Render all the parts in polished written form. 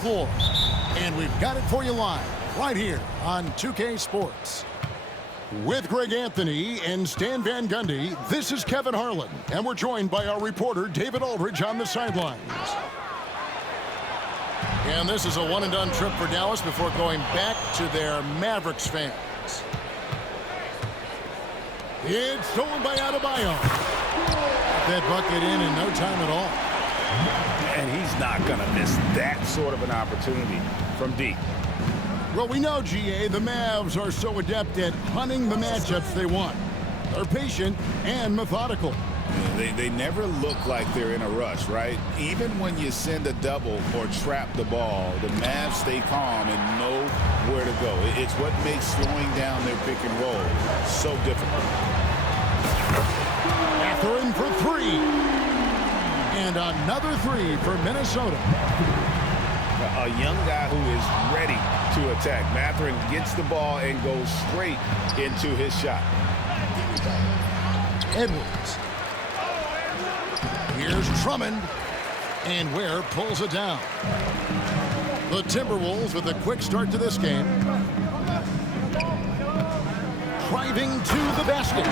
floor. And we've got it for you live right here on 2K Sports. With Greg Anthony and Stan Van Gundy, this is Kevin Harlan. And we're joined by our reporter, David Aldridge, on the sidelines. And this is a one-and-done trip for Dallas before going back to their Mavericks fans. It's stolen by Adebayo. That bucket in no time at all. And he's not going to miss that sort of an opportunity from deep. Well, we know, GA, the Mavs are so adept at hunting the matchups they want. They're patient and methodical. They never look like they're in a rush, right? Even when you send a double or trap the ball, the Mavs stay calm and know where to go. It's what makes slowing down their pick and roll so difficult. Mathurin for three. And another three for Minnesota. A young guy who is ready to attack. Mathurin gets the ball and goes straight into his shot. Edwards. Here's Drummond. And Ware pulls it down. The Timberwolves with a quick start to this game. Driving to the basket.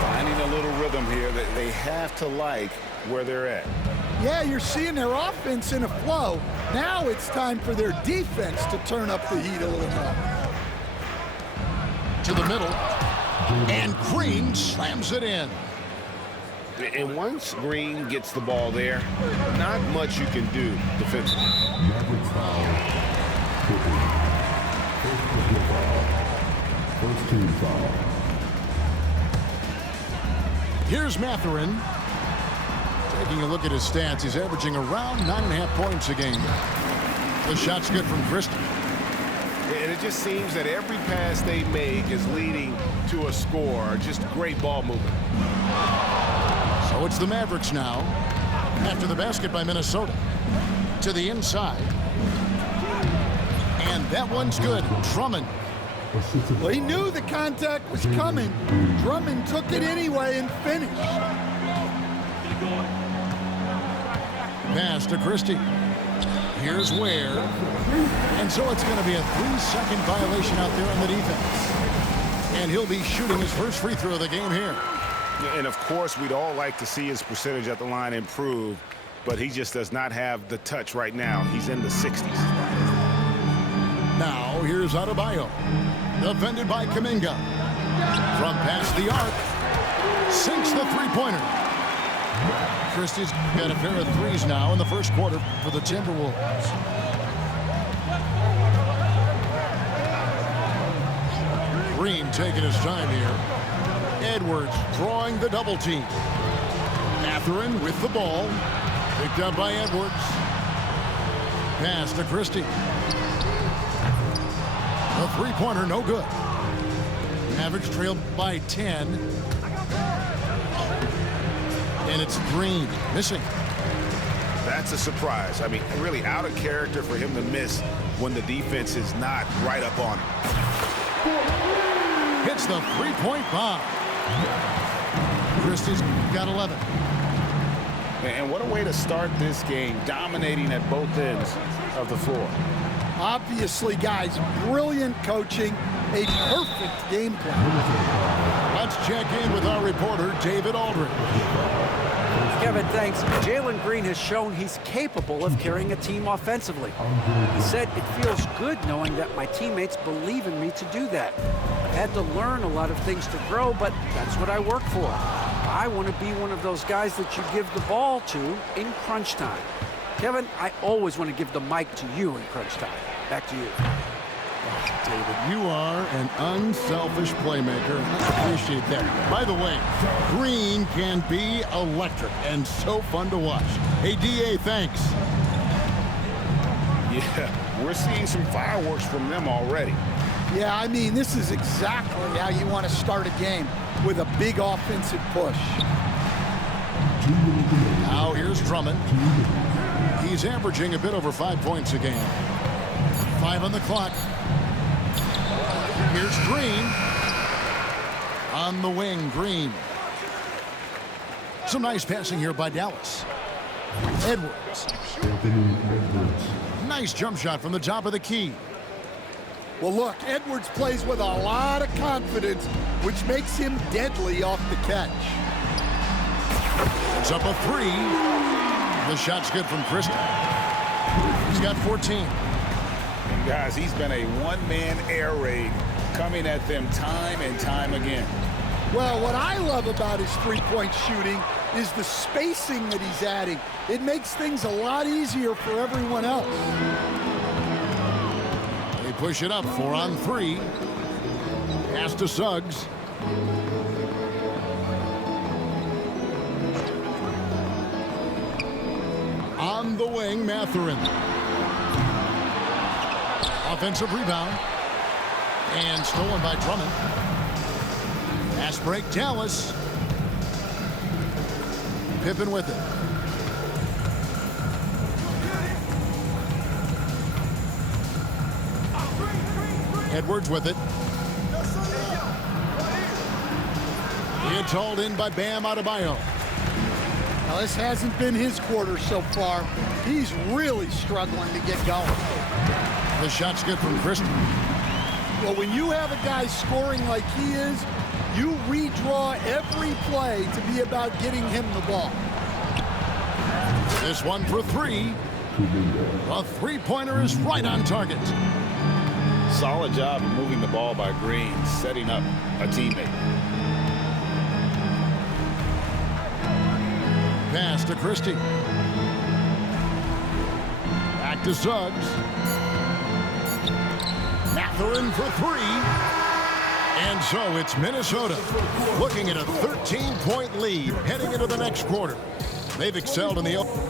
Finding a little rhythm here that they have to like where they're at. Yeah, you're seeing their offense in a flow. Now it's time for their defense to turn up the heat a little more. To the middle. And Green slams it in. And once Green gets the ball there, not much you can do defensively. First team foul. Here's Mathurin. Taking a look at his stats, he's averaging around 9.5 points a game. The shot's good from Christie. And it just seems that every pass they make is leading to a score. Just great ball movement. So it's the Mavericks now. After the basket by Minnesota. To the inside. And that one's good. Drummond. Well, he knew the contact was coming. Drummond took it anyway and finished. Pass to Christie. Here's Ware. And so it's going to be a 3-second violation out there on the defense. And he'll be shooting his first free throw of the game here. And, of course, we'd all like to see his percentage at the line improve, but he just does not have the touch right now. He's in the 60s. Now, here's Adebayo. Defended by Kuminga. From past the arc. Sinks the three-pointer. Christie's got a pair of threes now in the first quarter for the Timberwolves. Green taking his time here. Edwards drawing the double team. Mathurin with the ball. Picked up by Edwards. Pass to Christie. The three-pointer no good. Mavericks trailed by 10. And it's Green missing. That's a surprise. I mean, really out of character for him to miss when the defense is not right up on him. Hits the three-point bomb. Christie's got 11. And what a way to start this game, dominating at both ends of the floor. Obviously, guys, brilliant coaching, a perfect game plan. Let's check in with our reporter, David Aldridge. Kevin, thanks. Jalen Green has shown he's capable of carrying a team offensively. He said, "It feels good knowing that my teammates believe in me to do that. I've had to learn a lot of things to grow, but that's what I work for. I want to be one of those guys that you give the ball to in crunch time." Kevin, I always want to give the mic to you in crunch time. Back to you. David, you are an unselfish playmaker. I appreciate that. By the way, Green can be electric and so fun to watch. Hey, DA, thanks. Yeah, we're seeing some fireworks from them already. Yeah, I mean, this is exactly how you want to start a game, with a big offensive push. Now here's Drummond. He's averaging a bit over 5 points a game. 5 on the clock. Here's Green. On the wing, Green. Some nice passing here by Dallas. Edwards. Nice jump shot from the top of the key. Well, look, Edwards plays with a lot of confidence, which makes him deadly off the catch. It's up a 3. The shot's good from Christie. He's got 14. And guys, he's been a one-man air raid coming at them time and time again. Well, what I love about his three-point shooting is the spacing that he's adding. It makes things a lot easier for everyone else. They push it up 4 on 3. Pass to Suggs. On the wing, Mathurin. Offensive rebound. And stolen by Drummond. Pass break, Dallas. Pippen with it. Edwards with it. It's hauled in by Bam Adebayo. Now, this hasn't been his quarter so far. He's really struggling to get going. The shot's good from Christie. Well, when you have a guy scoring like he is, you redraw every play to be about getting him the ball. This one for 3. A three-pointer is right on target. Solid job of moving the ball by Green, setting up a teammate. Pass to Christie. Back to Suggs. Mathurin for 3. And so it's Minnesota looking at a 13-point lead heading into the next quarter. They've excelled in the open.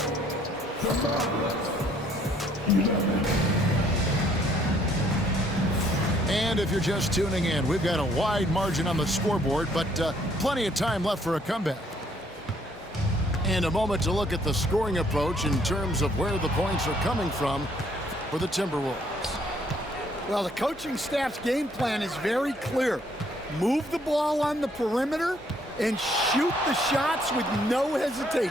And if you're just tuning in, we've got a wide margin on the scoreboard, but plenty of time left for a comeback. And a moment to look at the scoring approach in terms of where the points are coming from for the Timberwolves. Well, the coaching staff's game plan is very clear. Move the ball on the perimeter and shoot the shots with no hesitation.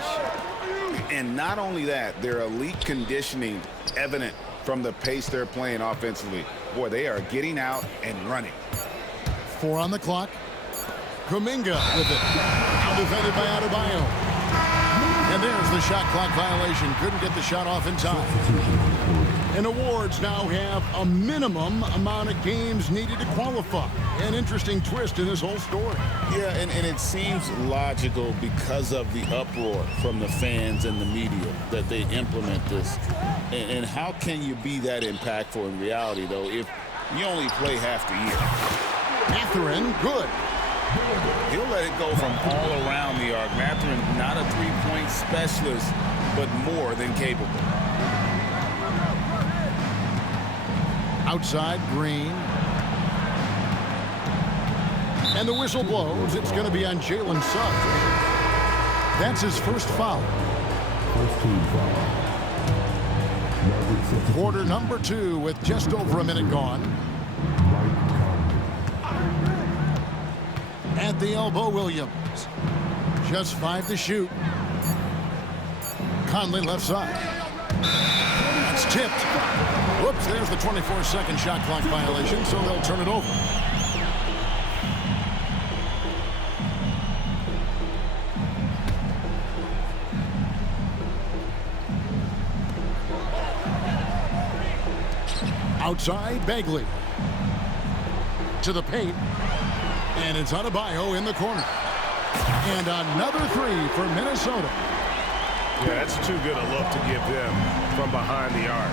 And not only that, their elite conditioning evident from the pace they're playing offensively. Boy, they are getting out and running. 4 on the clock. Kuminga with it. Now defended by Adebayo. And there's the shot clock violation. Couldn't get the shot off in time. And awards now have a minimum amount of games needed to qualify. An interesting twist in this whole story. Yeah, and it seems logical because of the uproar from the fans and the media that they implement this. And how can you be that impactful in reality, though, if you only play half the year? Mathurin, good. He'll let it go from all around the arc. Mathurin, not a three-point specialist, but more than capable. Outside, Green. And the whistle blows. It's going to be on Jalen Suggs. That's his first foul. First team foul. Quarter number 2 with just over a minute gone. At the elbow, Williams. Just 5 to shoot. Conley left side. It's tipped. Whoops, there's the 24-second shot clock violation, so they'll turn it over. Outside, Bagley. To the paint. And it's Adebayo in the corner. And another 3 for Minnesota. Yeah, that's too good a look to give them from behind the arc.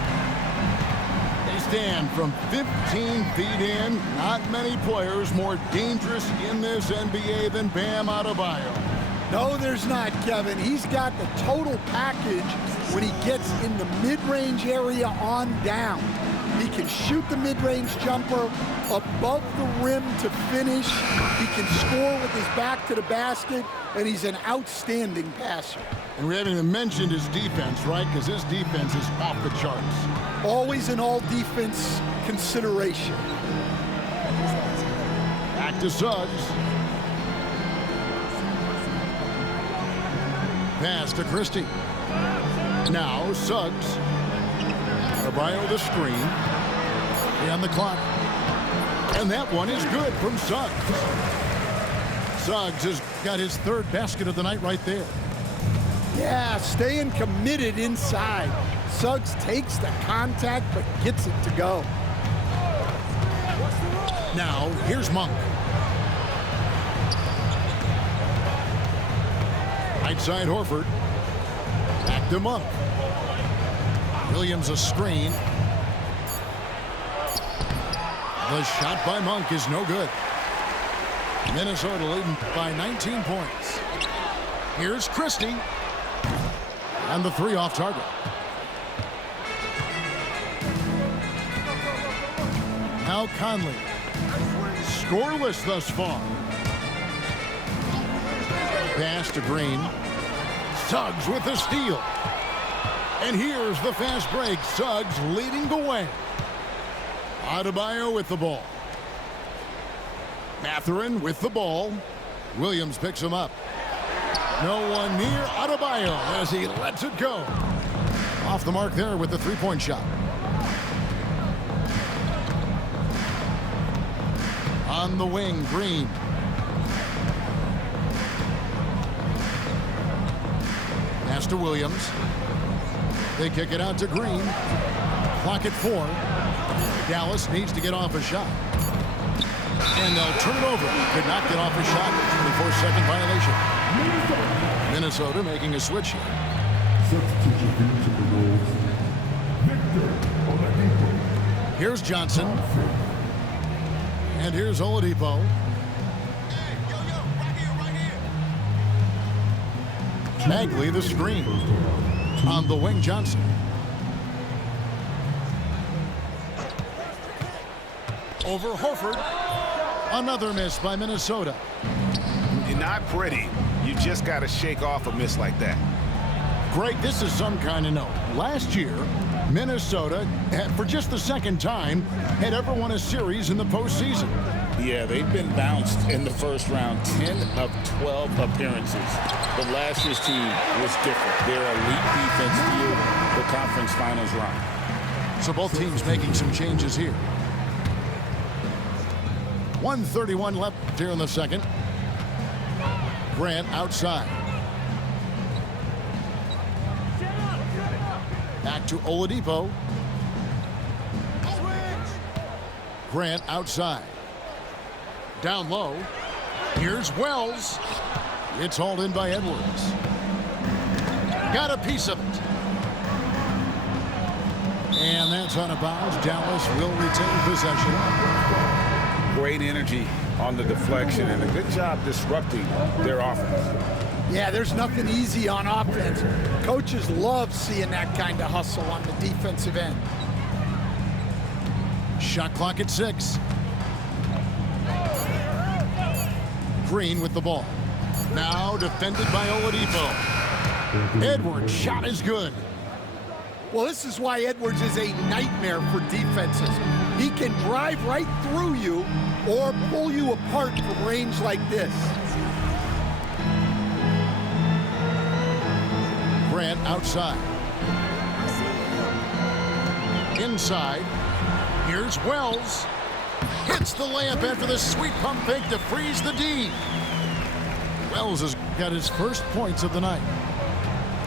They stand from 15 feet in. Not many players more dangerous in this NBA than Bam Adebayo. No, there's not, Kevin. He's got the total package when he gets in the mid-range area on down. He can shoot the mid-range jumper above the rim to finish. He can score with his back to the basket, and he's an outstanding passer. And we haven't even mentioned his defense, right? Because his defense is off the charts. Always an all-defense consideration. Back to Suggs. Pass to Christie. Now Suggs. Adebayo the screen. And the clock. And that one is good from Suggs. Suggs has got his third basket of the night right there. Yeah, staying committed inside. Suggs takes the contact but gets it to go. Now, here's Monk. Right side Horford. Back to Monk. Williams a screen. The shot by Monk is no good. Minnesota leading by 19 points. Here's Christie. And the three off target. Now Conley. Scoreless thus far. Pass to Green. Suggs with the steal. And here's the fast break. Suggs leading the way. Adebayo with the ball. Mathurin with the ball. Williams picks him up. No one near Adebayo as he lets it go. Off the mark there with the three-point shot. On the wing, Green. Pass to Williams. They kick it out to Green. Clock at 4. Dallas needs to get off a shot. And they'll turn it over. Could not get off a shot. 24-second violation. Minnesota making a switch here. Substitution into the Wolves. Victor Oladipo. Here's Johnson. And here's Oladipo. Bagley the screen. On the wing, Johnson. Over Horford. Another miss by Minnesota. Not pretty. You just got to shake off a miss like that. Greg, this is some kind of note. Last year, Minnesota, for just the second time, had ever won a series in the postseason. Yeah, they've been bounced in the first round, 10 of 12 appearances. But last year's team was different. Their elite defense fueled the conference finals run. So both teams making some changes here. 1:31 left here in the second. Grant outside. Back to Oladipo. Grant outside. Down low. Here's Wells. It's hauled in by Edwards. Got a piece of it. And that's out of bounds. Dallas will retain possession. Great energy on the deflection and a good job disrupting their offense. Yeah, there's nothing easy on offense. Coaches love seeing that kind of hustle on the defensive end. Shot clock at 6. Green with the ball. Now defended by Oladipo. Edwards' shot is good. Well, this is why Edwards is a nightmare for defenses. He can drive right through you or pull you apart from range like this. Grant outside. Inside. Here's Wells. Hits the layup after the sweet pump fake to freeze the D. Wells has got his first points of the night.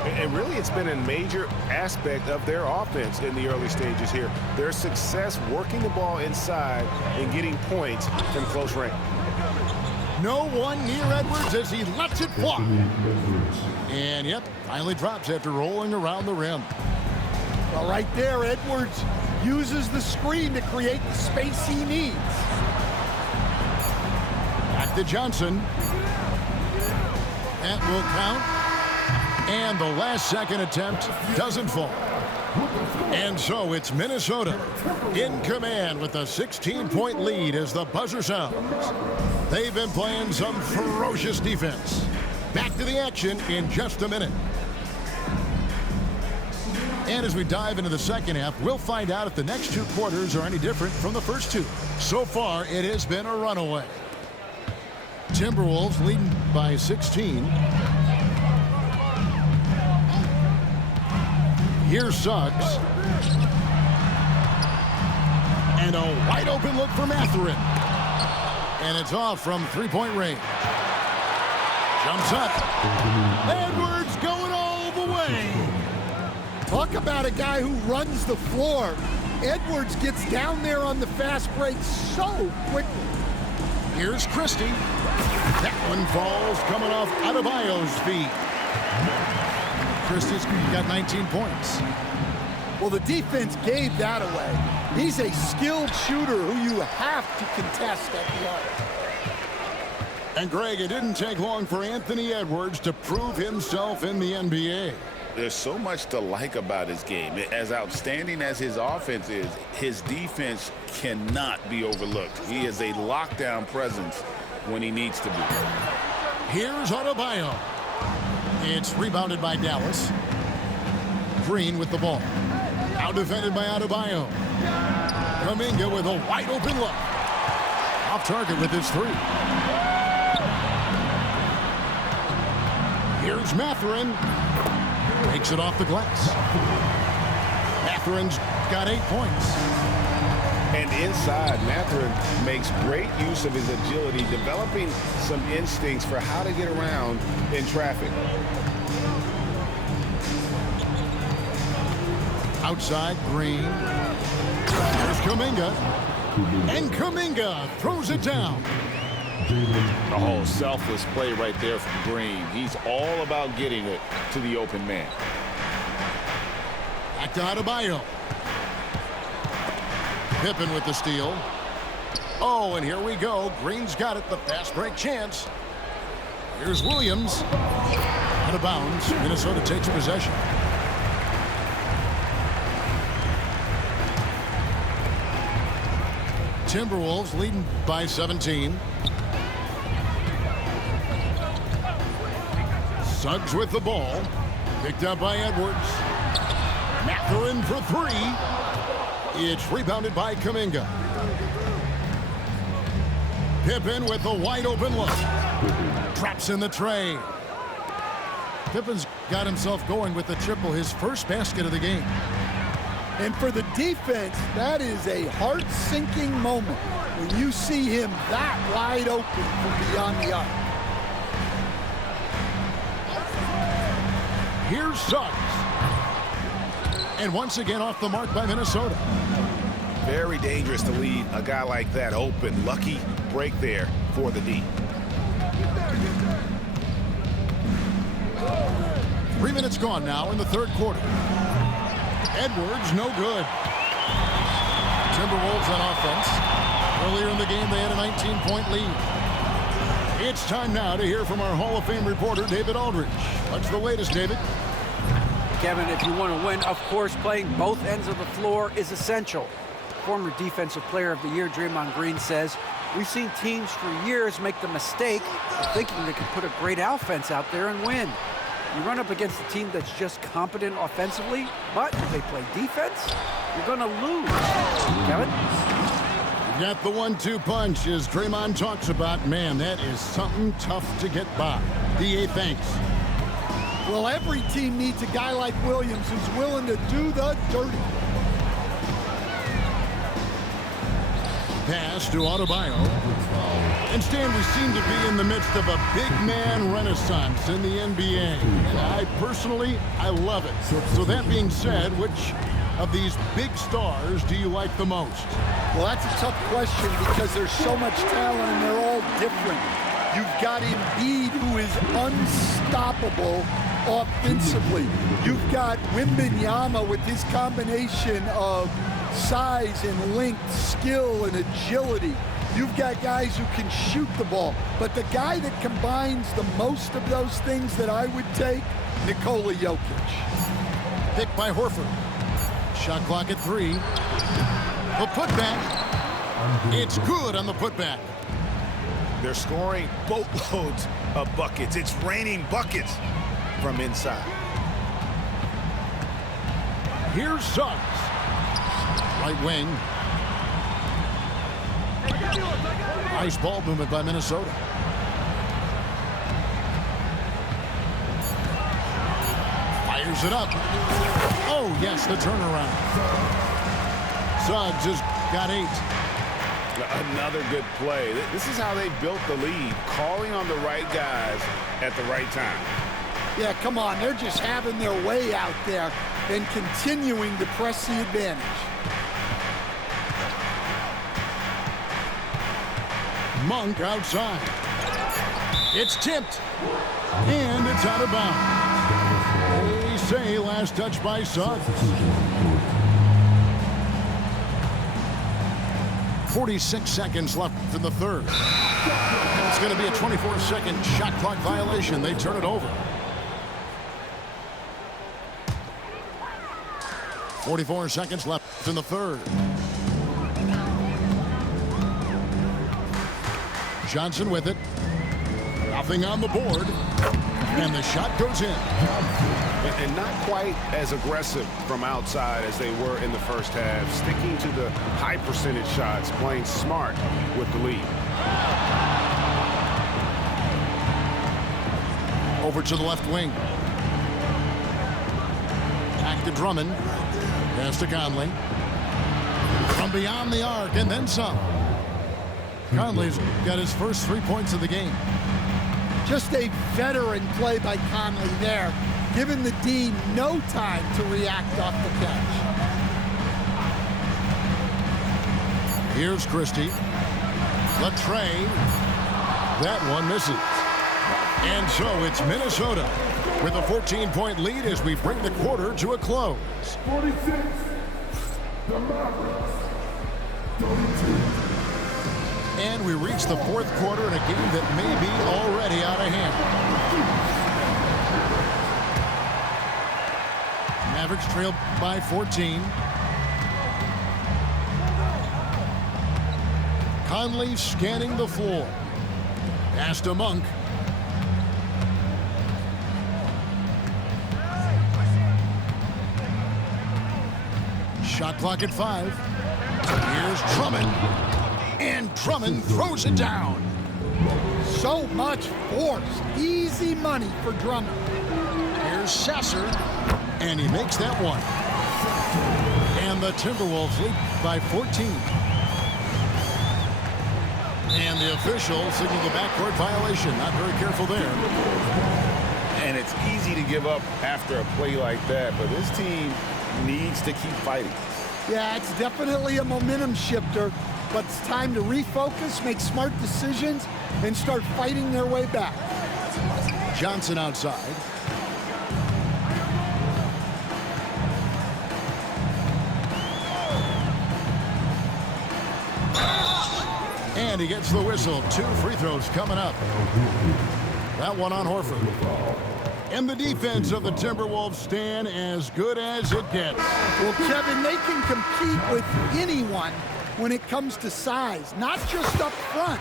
And really, it's been a major aspect of their offense in the early stages here. Their success working the ball inside and getting points from close range. No one near Edwards as he lets it fly. And yep, finally drops after rolling around the rim. Well, right there, Edwards uses the screen to create the space he needs. Back to Johnson. That will count. And the last second attempt doesn't fall. And so it's Minnesota in command with a 16-point lead as the buzzer sounds. They've been playing some ferocious defense. Back to the action in just a minute. And as we dive into the second half, we'll find out if the next two quarters are any different from the first two. So far, it has been a runaway. Timberwolves leading by 16. Here's Suggs. open look for Mathurin. And it's off from three-point range. Jumps up. Edwards going all the way. Talk about a guy who runs the floor. Edwards gets down there on the fast break so quickly. Here's Christie. That one falls coming off Adebayo's feet. Christie's got 19 points. Well, the defense gave that away. He's a skilled shooter who you have to contest at the arc. And Greg, it didn't take long for Anthony Edwards to prove himself in the NBA. There's so much to like about his game. As outstanding as his offense is, his defense cannot be overlooked. He is a lockdown presence when he needs to be. Here's Adebayo. It's rebounded by Dallas. Green with the ball. Now defended by Adebayo. Kuminga with a wide open look. Off target with his three. Here's Mathurin. Takes it off the glass. Mathurin's got 8 points. And inside, Mathurin makes great use of his agility, developing some instincts for how to get around in traffic. Outside, Green. There's Kuminga. And Kuminga throws it down. Oh, selfless play right there from Green. He's all about getting it to the open man. Back to Adebayo. Pippen with the steal. Oh, and here we go. Green's got it. The fast break chance. Here's Williams. Out of bounds. Minnesota takes possession. Timberwolves leading by 17. Suggs with the ball. Picked up by Edwards. Mathurin for three. It's rebounded by Kuminga. Pippen with a wide open look. Drops in the tray. Pippen's got himself going with the triple, his first basket of the game. And for the defense, that is a heart-sinking moment when you see him that wide open from beyond the arc. Here's Suggs. And once again off the mark by Minnesota. Very dangerous to leave a guy like that open. Lucky break there for the D. 3 minutes gone now in the third quarter. Edwards, no good. Timberwolves on offense. Earlier in the game, they had a 19-point lead. It's time now to hear from our Hall of Fame reporter, David Aldridge. What's the latest, David? Kevin, if you want to win, of course, playing both ends of the floor is essential. Former Defensive Player of the Year, Draymond Green, says, we've seen teams for years make the mistake of thinking they can put a great offense out there and win. You run up against a team that's just competent offensively, but if they play defense, you're going to lose. Kevin? You got the 1-2 punch, as Draymond talks about. Man, that is something tough to get by. DA, thanks. Well, every team needs a guy like Williams who's willing to do the dirty. Pass to Adebayo. And Stan, we seem to be in the midst of a big man renaissance in the NBA. And I personally love it. So that being said, which of these big stars do you like the most? Well, that's a tough question because there's so much talent and they're all different. You've got Embiid, who is unstoppable offensively. You've got Wembanyama with his combination of size and length, skill and agility. You've got guys who can shoot the ball. But the guy that combines the most of those things that I would take, Nikola Jokic. Picked by Horford. Shot clock at 3. The putback. It's good on the putback. They're scoring boatloads of buckets. It's raining buckets from inside. Here's Suggs. Right wing. Nice ball movement by Minnesota. Fires it up. Oh, yes, the turnaround. Suggs has got 8. Another good play. This is how they built the lead, calling on the right guys at the right time. Yeah, come on. They're just having their way out there and continuing to press the advantage. Monk outside. It's tipped. And it's out of bounds. They say last touch by Suggs. 46 seconds left in the third. It's going to be a 24-second shot clock violation. They turn it over. 44 seconds left in the third. Johnson with it. Nothing on the board. And the shot goes in. And not quite as aggressive from outside as they were in the first half. Sticking to the high percentage shots, playing smart with the lead. Over to the left wing. Back to Drummond. Pass to Conley. From beyond the arc and then some. Conley's got his first 3 points of the game. Just a veteran play by Conley there, giving the D no time to react off the catch. Here's Christie. Latrey. That one misses. And so it's Minnesota with a 14-point lead as we bring the quarter to a close. 46. The Mavericks. 32. And we reach the fourth quarter in a game that may be already out of hand. Mavericks trail by 14. Conley scanning the floor. Pass to Monk. Shot clock at 5. Here's Drummond. And Drummond throws it down. So much force. Easy money for Drummond. Here's Sasser. And he makes that one. And the Timberwolves lead by 14. And the official signaled the backcourt violation. Not very careful there. And it's easy to give up after a play like that, but this team needs to keep fighting. Yeah, it's definitely a momentum shifter, but it's time to refocus, make smart decisions, and start fighting their way back. Johnson outside. And he gets the whistle. 2 free throws coming up. That one on Horford. And the defense of the Timberwolves stand as good as it gets. Well, Kevin, they can compete with anyone when it comes to size, not just up front,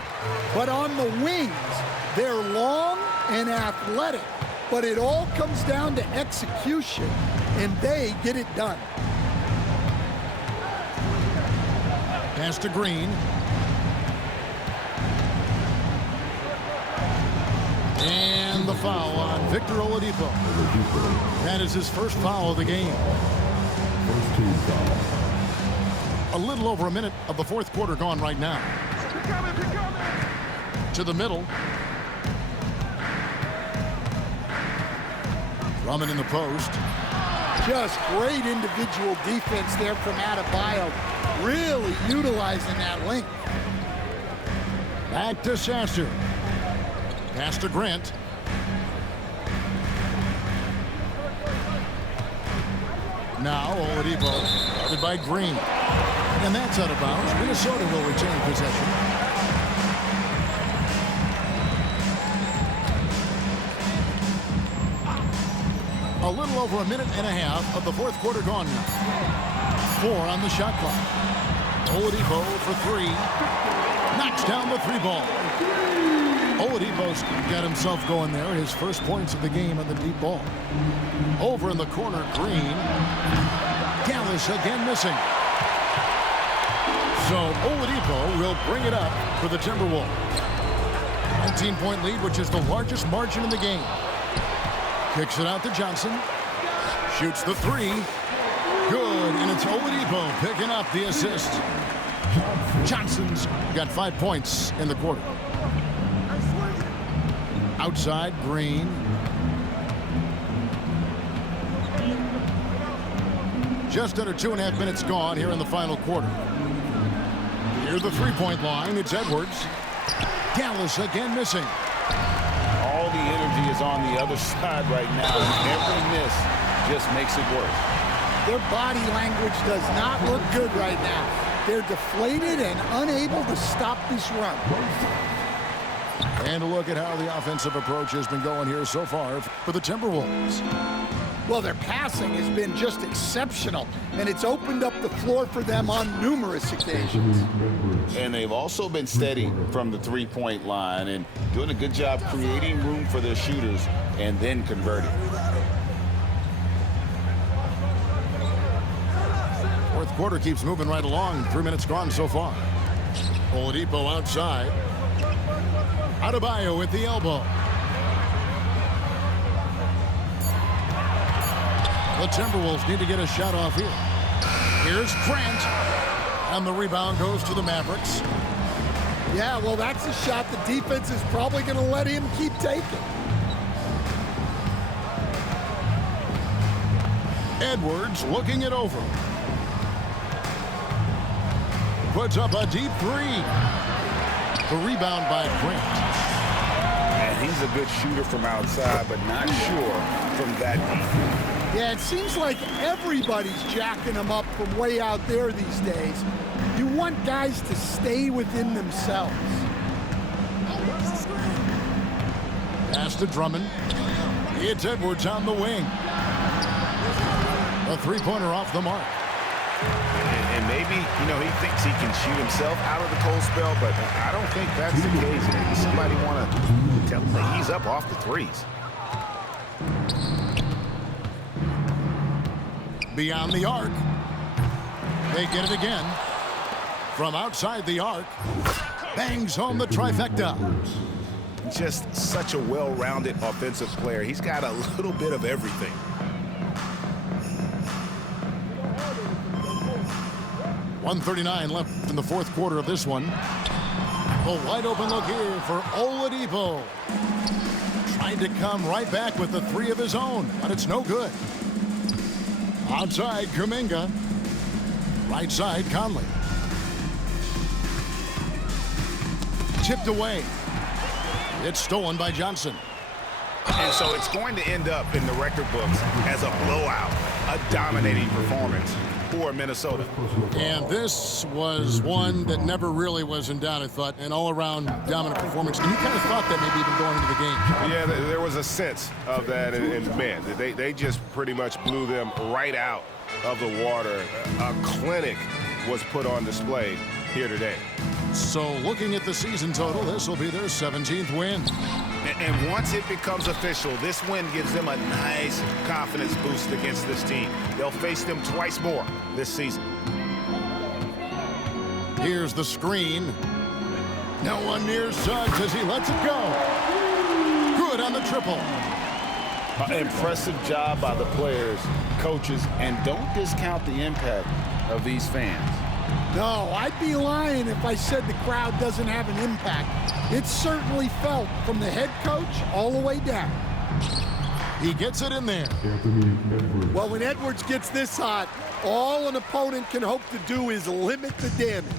but on the wings. They're long and athletic, but it all comes down to execution, and they get it done. Pass to Green. And the foul on Victor Oladipo. That is his first foul of the game. First team foul. A little over a minute of the fourth quarter gone right now. To the middle. Drummond in the post. Just great individual defense there from Adebayo. Really utilizing that length. Back to Sasser. Pass to Grant. Now Oladipo guarded by Green. And that's out of bounds. Minnesota will retain possession. A little over a minute and a half of the fourth quarter gone now. 4 on the shot clock. Oladipo for 3. Knocks down the 3 ball. Oladipo's got himself going there. His first points of the game on the deep ball. Over in the corner, Green. Dallas again missing. So Oladipo will bring it up for the Timberwolves. 19-point lead, which is the largest margin in the game. Kicks it out to Johnson. Shoots the 3. Good, and it's Oladipo picking up the assist. Johnson's got 5 points in the quarter. Outside, Green. Just under 2.5 minutes gone here in the final quarter. Here's the three-point line. It's Edwards. Dallas again missing. All the energy is on the other side right now, and every miss just makes it worse. Their body language does not look good right now. They're deflated and unable to stop this run. And a look at how the offensive approach has been going here so far for the Timberwolves. Well, their passing has been just exceptional, and it's opened up the floor for them on numerous occasions. And they've also been steady from the three-point line and doing a good job creating room for their shooters and then converting. Fourth quarter keeps moving right along. 3 minutes gone so far. Oladipo outside. Adebayo with the elbow. The Timberwolves need to get a shot off here. Here's Grant. And the rebound goes to the Mavericks. Yeah, well, that's a shot the defense is probably going to let him keep taking. Edwards looking it over. Puts up a deep three. The rebound by Grant. And he's a good shooter from outside, but not sure from that deep. Yeah, it seems like everybody's jacking them up from way out there these days. You want guys to stay within themselves. Pass to Drummond. It's Edwards on the wing. A three-pointer off the mark. And maybe, you know, he thinks he can shoot himself out of the cold spell, but I don't think that's the case. Maybe somebody want to tell him that he's up off the threes. Beyond the arc. They get it again. From outside the arc. Bangs home the trifecta. Just such a well-rounded offensive player. He's got a little bit of everything. .139 left in the fourth quarter of this one. A wide open look here for Oladipo. Trying to come right back with the three of his own, but it's no good. Outside, Kuminga. Right side, Conley. Tipped away. It's stolen by Johnson. And so it's going to end up in the record books as a blowout, a dominating performance for Minnesota. And this was one that never really was in doubt, I thought, an all-around dominant performance. And you kind of thought that maybe even going into the game. Yeah, there was a sense of that, and man, they just pretty much blew them right out of the water. A clinic was put on display here today. So looking at the season total, this will be their 17th win. And once it becomes official, this win gives them a nice confidence boost against this team. They'll face them twice more this season. Here's the screen. No one near Suggs as he lets it go. Good on the triple. Impressive job by the players, coaches, and don't discount the impact of these fans. No, I'd be lying if I said the crowd doesn't have an impact. It's certainly felt from the head coach all the way down. He gets it in there. Well, when Edwards gets this hot, all an opponent can hope to do is limit the damage.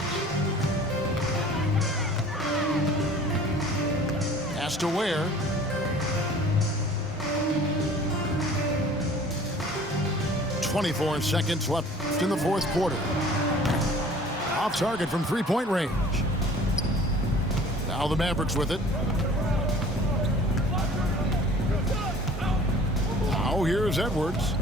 Pass to Ware. .24 seconds left in the fourth quarter. Off target from three-point range. Now the Mavericks with it. Now here's Edwards.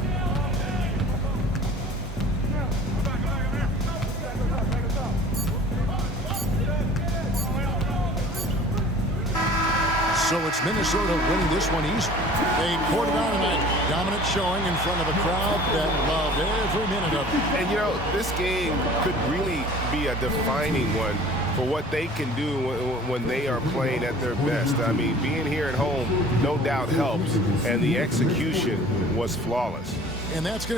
So it's Minnesota winning this one easy. They poured it on tonight. Dominant showing in front of a crowd that loved every minute of it. And, you know, this game could really be a defining one for what they can do when they are playing at their best. I mean, being here at home no doubt helps, and the execution was flawless. And that's going to